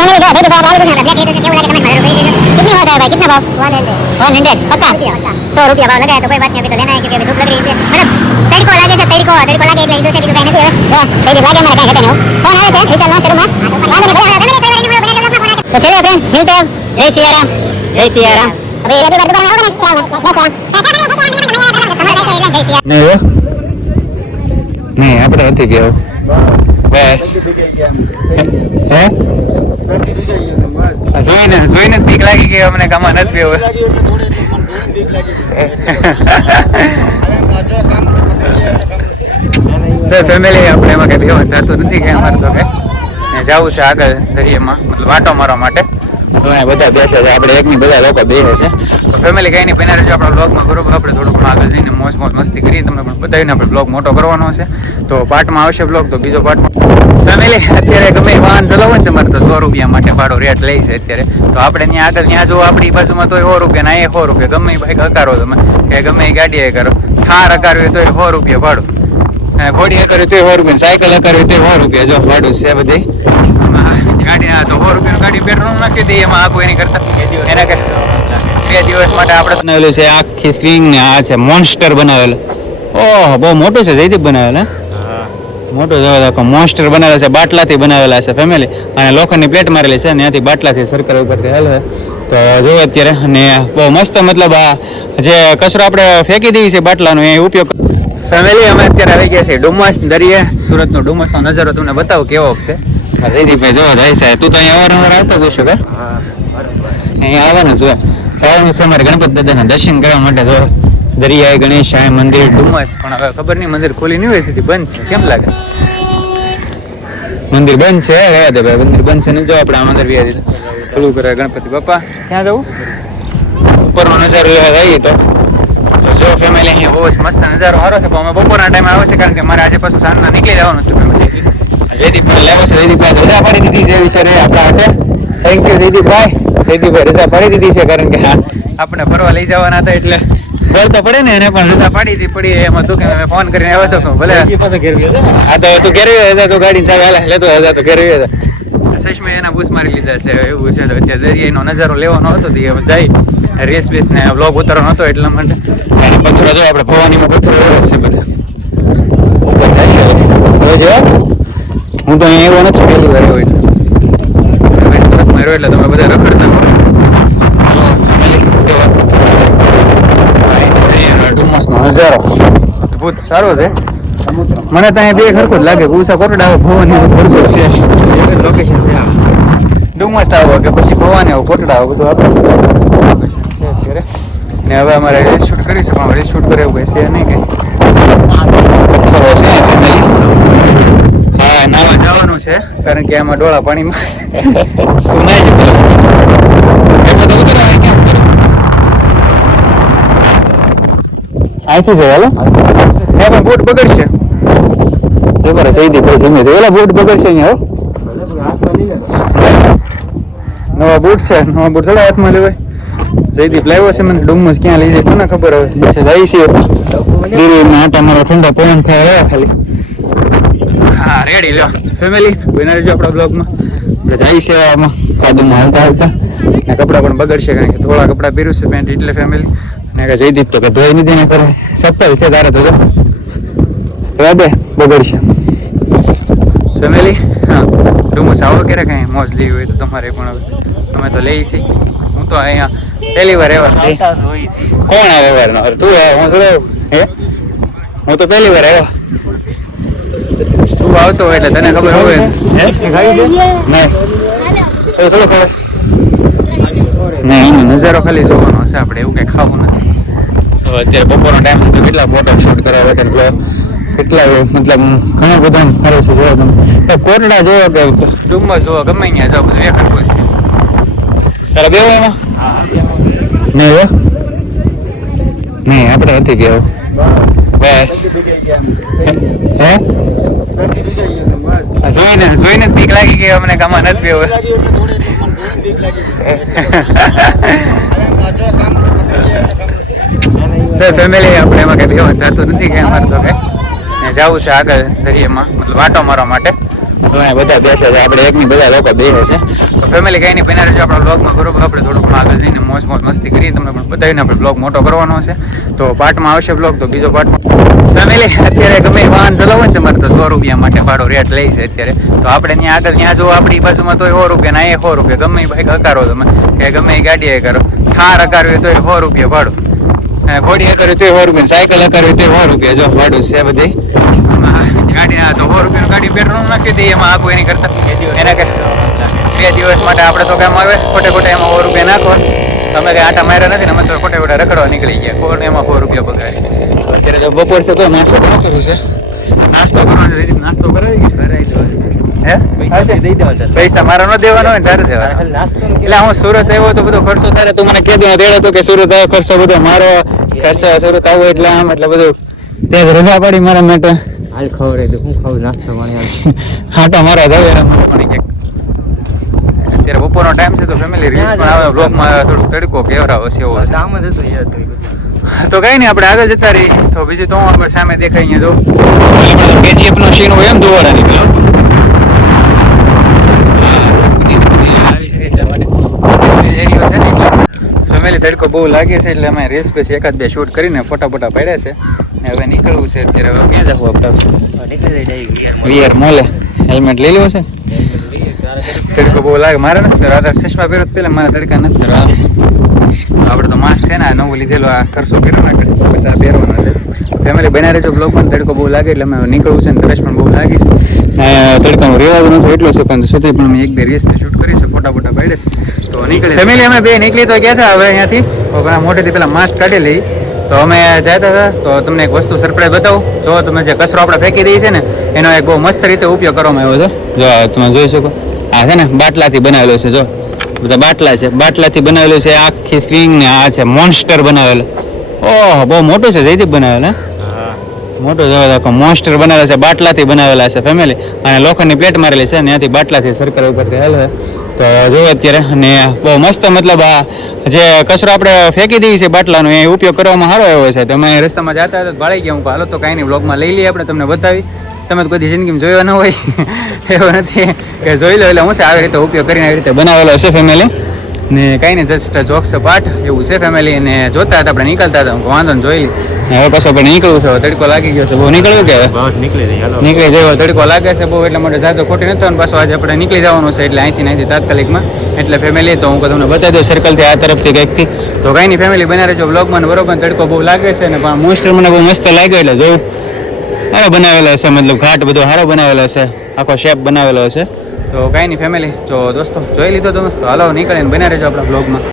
Family ગયા થઈ ભાવ આવી ગયા બ્લેક લેટર કેવું લાગે કમેન્ટમાં જરૂર કરી દેજો કિતને ભાવ આવ્યા ભાઈ કિતના ભાવ 100 100 પક્કા 100 રૂપિયા ભાવ લગાયા તો કોઈ વાત નહીં? અભી તો લેના હે ક્યોંકि ધૂપ લગ રહી છે મતલબ તડકો લાગે છે તડકો તડકો લાગે એટલે ઈદો છે બીજું કાઈ નથી હવે તડકો લાગે મને કાઈ ઘટે નહીં ફોન આવે છે વિશાલ નો શરૂમાં તો ચલો ફ્રેન્ડ મિલતે હમ જય સિયારામ જય સિયારામ હવે એ લગી બાર દુકાન આવો ને નહીં આપણે નથી ગયા બસ હે? જોઈને જોઈને જ બીક લાગી ગઈ અમને કામાં નથી ગયો. તો ફેમિલી આપણે એમાં કઈ બેવા થતું નથી કે અમારે તો કે ને જવું છે આગળ દરિયામાં મતલબ વાટો મારવા માટે. તો એ બધા બેસે છે આપણે એકની બધા લોકો બેસે છે. તો ફેમિલી કઈ નહીં પહેલા રહેજો આપણા બ્લોગમાં બરોબર? આપણે થોડું ઘણું આગળ જઈને મોજ મોજ મસ્તી કરીએ તમને પણ બતાવીને આપણે બ્લોગ મોટો કરવાનો છે. તો પાર્ટમાં આવશે બ્લોગ તો બીજો પાર્ટમાં ફેમિલી અત્યારે ગમે વાહન ચલાવો ને તમારે તો સો રૂપિયા માટે ભાડો રેટ લે છે અત્યારે. તો આપણે ત્યાં આગળ ત્યાં જો આપણી બાજુમાં તો સો રૂપિયા ના એ સો રૂપિયા. ગમે એ બાઈક હકારો તમે કે ગમે એ ગાડી કરો થાર હકારવી તો સો રૂપિયા ભાડું. ઘોડી હકારવી તો સો રૂપિયા સાયકલ હકારવી તો સો રૂપિયા જો ભાડું છે બધી. ગાડી તો સો રૂપિયાનું ગાડી પેટ્રોલ નાખી દઈએ એમાં આખું એની કરતા. એના કરતા બે દિવસ માટે આપણે બનાવેલું છે આખી સ્ક્રીન ને આ છે મોન્સ્ટર બનાવેલું. ઓહ બહુ મોટું છે જયદીપ બનાવેલા મોટો જોવા આખો મોન્સ્ટર બનાવેલા છે બાટલાથી બનાવેલા છે ફેમિલી અને લોખંડની પ્લેટ મારેલી છે ત્યાંથી બાટલાથી સર્કલ ઉપરથી હાલે. તો જો અત્યારે અને બહુ મસ્ત મતલબ આ જે કચરો આપણે ફેંકી દઈએ છીએ બાટલાનો એ ઉપયોગ ફેમિલી અમે અત્યારે આવી ગયા છીએ ડુમસ દરિયે. સુરતનો ડુમસનો નજારો તમને બતાવો કેવો છે. જયદીપભાઈ જોવા જાય છે તું તો અહીંયા અવારનવાર આવતો જોઈશું કે? અહીંયા આવવાનું જોઈએ આવવાનું છે અમારે ગણપત દાદાના દર્શન કરવા માટે જો દરિયાએ ગણેશ આ મંદિર ડુમસ પણ હવે ખબર નહીં મંદિર ખોલી નહીં હોય સુધી બંધ છે. કેમ લાગે? મંદિર બંધ છે રહ્યા દે ભાઈ મંદિર બંધ છે ને જો આપણે આ મંદિર બિહારી થોડું ખુલ્લું કરે ગણપતિ બાપા. ક્યાં જવું? ઉપરનો નજારો લેવા જઈએ તો. તો જો ફેમિલી અહીંયા બહુ મસ્ત નજારો. સારો છે પણ અમે બપોરના ટાઈમે આવે છે કારણ કે મારે આજે પાછું સાંજના નીકળી જવાનું છે ફેમિલી જયદીપભાઈ લેવો છે જયદીપભાઈ રજા પાડી દીધી છે સરે આપણા હાથે થેન્ક યુ જયદીપભાઈ. જયદીપભાઈ રજા પાડી દીધી છે કારણ કે આપણે ફરવા લઈ જવાના હતા એટલે બોલ તો પડે ને એને પણ રજા પાડી દીધી પડી. એમાં તું કે મેં ફોન કરીને આવ્યો હતો ભલે. હા તો તું ઘેર હતા તો ગાડી ચાલે હાલે લેતો હતા તો ઘેર હતા સચમાં એના બૂસ મારી લીધા છે એવું છે. તો અત્યારે દરિયાનો નજારો લેવાનો હતો તો એ જાય રેસ બેસ ને બ્લોગ ઉતારવાનો હતો એટલા માટે. પથ્થરો જો આપણે ભવાનીમાં પથ્થરો છે બધા. ઉપર જાય હું તો અહીંયા એવો નથી પહેલું વાર સુરતમાં રહ્યો એટલે તમે બધા રખડતા હોય. ડુમસનો નજારો. અદ્ભુત સારો છે. મને તો અહીંયા બે ખરખું જ લાગે. ઉષા કોટડા ભવાની ખરખું છે. લોકેશન છે ડુમસ આવો કે પછી ભવાની આવો કોટડા આવો બધું આપણે. ને હવે અમારે રીલ શૂટ કરીશું પણ શૂટ કરે એવું કઈ છે નહીં કઈ પથ્થરો છે family. હા નાવા જવાનું છે કારણ કે આમાં ડોળા પાણીમાં આથી જતો? અહીંથી છે હાલો? એ પણ બૂટ બગડશે. બરાબર જઈદી ભાઈ ધીમે ધીમે. બોટ બૂટ બગડશે અહીંયા હો? નવા બૂટ છે નવા બૂટ થોડા હાથમાં લેવાય. જયદીપ લાવ્યો છે મને ડુમસ ક્યાં લઈ જાય કોને ખબર હવે જાય છે. ધીરે આટા મારા ઠંડા પવન થાય રહ્યા ખાલી. હા રેડી લો ફેમિલી બના રહેજો આપણા બ્લોગમાં આપણે જાય છે આમાં. કાદુમાં હાલતા હાલતા. ને કપડાં પણ બગડશે કારણ કે થોડા કપડાં પહેર્યું છે પેન્ટ એટલે ફેમિલી ને કે જઈ તો કે ધોઈ નથી ને કરે સપ્તાહ છે તારે તો જો. બે બગડશે. ફેમિલી હા. ડુમસ આવો ક્યારે કાંઈ મોજ લેવી હોય તો તમારે પણ હવે. અમે તો લઈ છીએ. હું તો અહીંયા પહેલી વાર એવા કોણ આવે વાર નો તું હું શું હે? હું તો પહેલી વાર આવ્યો. તું આવતો હોય એટલે તને ખબર હોય. નહીં. તો થોડું ખબર નહીં એનો નજારો ખાલી જોવાનો છે. આપણે એવું કઈ ખાવું નથી. અત્યારે બપોરનો ટાઈમ તો કેટલા ફોટો શૂટ કરાવે છે? એટલે કેટલા મતલબ ઘણા બધા ફરે છે જોવા તમે કોટડા જોવો કે ડુમ્મસ જોવો ગમે અહીંયા જાઓ બધું એક જ છે. તારે બેવો એમાં? નહીં હો. નહીં આપણે નથી ગયો બસ. હે? જોઈને જોઈને બીક લાગી ગઈ અમને કમા નથી બેવો તો ફેમિલી આપણે એમાં કઈ બેવા થતું નથી કે અમારે તો કંઈ જવું છે આગળ દરિયામાં, મતલબ વાટો મારવા માટે. અહીંયા બધા બેસે છે. આપણે એકની બધા લોકો બેસે છે. તો ફેમિલી કઈ નહીં પહેલા રહેજો આપણા બ્લોગમાં બરોબર આપણે થોડુંક ઘણું આગળ જઈને મોજ મોજ મસ્તી કરીએ. તમને પણ બતાવીને આપણે બ્લોગ મોટો કરવાનો છે. તો પાર્ટમાં આવશે બ્લોગ તો બીજો પાર્ટમાં ફેમિલી અત્યારે ગમે વાહન ચલાવો ને તમારે તો સો રૂપિયા માટે ભાડો રેટ લે છે અત્યારે. તો આપણે ત્યાં આગળ ત્યાં જો આપણી બાજુમાં તો સો રૂપિયા ના એ સો રૂપિયા. ગમે બાઈક હકારો તમે કે ગમે એ ગાડી કરો થાર હકારવી તો સો રૂપિયા ભાડું. ઘોડી હકારવી તો સો રૂપિયા. સાયકલ હકારવી તો સો રૂપિયા. જો ભાડું છે બધી. ગાડી તો સો રૂપિયાનું ગાડી પેટ્રોલ નાખી દઈએ એમાં આખું એની કરતા. એના કરતા બે દિવસ માટે આપણે તો કામ આવે ખોટે ખોટે એમાં સો રૂપિયા નાખો. તમે કઈ આટા માર્યા નથી ને અમે તો ખોટે ખોટા રખડવા નીકળી ગયા. કોણ એમાં સો રૂપિયા બગાડી અત્યારે જો બપોર છે તો નાસ્તો કરવાનો છે. નાસ્તો કરવાનો છે નાસ્તો કરાવી કરાવી દેવાના. પૈસા મારા ન દેવાનો હોય તારે દેવાનો. એટલે હું સુરત આવ્યો તો બધો ખર્ચો તારે તું મને કીધું તેડે તો કે સુરત આવ્યો ખર્ચો બધો મારો ખર્ચો સુરત આવો એટલે આમ એટલે બધું. તે રજા પાડી મારા માટે. હાલ ખબર હતી હું ખાવ નાસ્તો પાણી હાટા મારા જાવ અત્યારે બપોરનો ટાઈમ છે તો ફેમિલી રીલ્સ પણ આવે બ્લોગમાં થોડું તડકો કેવરાવો છે. એવો આમ જ હતું યાર તો તો કઈ નહીં આપણે આગળ જતા રહી તો બીજું તો હું આપણે સામે દેખાય અહીંયા જો કેજીએફ નો સીન હોય એમ દોવાડા નીકળ્યો એરિયો છે ને ફેમિલી તડકો બહુ લાગે છે એટલે અમે રેસ પેસ એકાદ બે શૂટ કરીને ફોટા ફોટા પાડ્યા છે. ને હવે નીકળવું છે અત્યારે હવે ક્યાં જવું આપણે? VR Moll. હેલ્મેટ લઈ લેવું છે? તડકો બહુ લાગે. મારે નથી. આ ચશ્મા પહેરો પેલા મારા તડકા નથી પહેરવા. આપણે તો માસ્ક છે ને, આ નવું લીધેલું, આ ખર્ચો કર્યો ને એટલે આ પહેરવાનો છે. ફેમિલી બના રહેજો બ્લોગ પણ તડકો બહુ લાગે એટલે અમે નીકળવું છે ને, તરસ પણ બહુ લાગી છે. તડકો રહેવાનું નથી એટલું છે પણ છતાંય પણ અમે એક બે રેસ શૂટ કરી છે ફોટા ફોટા પાડે છે. તો નીકળી ફેમિલી અમે બે નીકળી તો ગયા હતા હવે અહીંયાથી. મોટેથી પેલા માસ્ક કાઢી લઈ. તો અમે જતા હતા તો તમને એક વસ્તુ સરપ્રાઈઝ બતાવું. જો તમે જે કચરો આપણે ફેંકી દઈએ છે ને, એનો એક બહુ મસ્ત રીતે ઉપયોગ કરવામાં આવ્યો છે. તમે જોઈ શકો. આ છે ને બાટલાથી બનાવેલો છે જો. બધા બાટલા છે. બાટલાથી બનાવેલો છે આખી સ્ક્રીન ને આ છે મોન્સ્ટર બનાવેલો. ઓહ બહુ મોટો છે જયદીપ બનાવેલો? મોટો જવા મોન્સ્ટર બનાવેલા છે બાટલાથી બનાવેલા છે ફેમિલી અને લોખંડની પ્લેટ મારેલી છે ને ત્યાંથી બાટલાથી સર્કલ ઉપરથી હાલે તો જો અત્યારે અને બહુ મસ્ત મતલબ આ જે કચરો આપણે ફેંકી દઈએ છીએ બાટલાનો એ ઉપયોગ કરવામાં સારો એવો છે. તમે રસ્તામાં જતા હતા ભાળી ગયા હું હાલો તો કાંઈ નહીં બ્લોગમાં લઈ લઈએ આપણે તમને બતાવી. તમે તો કદી જિંદગીમાં જોયો ન હોય. એવો નથી. કે જોઈ લો એટલે હું છે આવી રીતે ઉપયોગ કરીને આવી રીતે બનાવેલો છે ફેમિલી ને કાંઈ નહીં જસ્ટ જોક્સ પાઠ એવું છે ફેમિલી અને જોતા હતા આપણે નીકળતા હતા. વાંધો ને જોઈ લી ને હવે પાછો આપણે નીકળવું છે. તડકો લાગી ગયો છે. બહુ નીકળ્યું કે નીકળી જાય તડકો લાગે છે. બહુ એટલે માટે જાતો ખોટી નથી અને પાછો આજે આપણે નીકળી જવાનું છે એટલે અહીંથી ને અહીંથી તાત્કાલિકમાં. એટલે ફેમિલી તો હું તમને બતાવી દઉં સર્કલથી આ તરફથી કંઈકથી. તો કાંઈ નહીં ફેમિલી બનાવી રહેજો બ્લોગમાં ને બરોબર. તડકો બહુ લાગે છે ને પણ મોસ્ટર મને બહુ મસ્ત લાગ્યો એટલે જોઉં સારો બનાવેલો છે મતલબ ઘાટ બધો સારો બનાવેલો છે આખો શેપ બનાવેલો છે તો કાંઈ નહીં ફેમિલી તો દોસ્તો, જોઈ લીધો તમે? તો હાલો, નીકળીને બના રહેજો આપણા બ્લોગમાં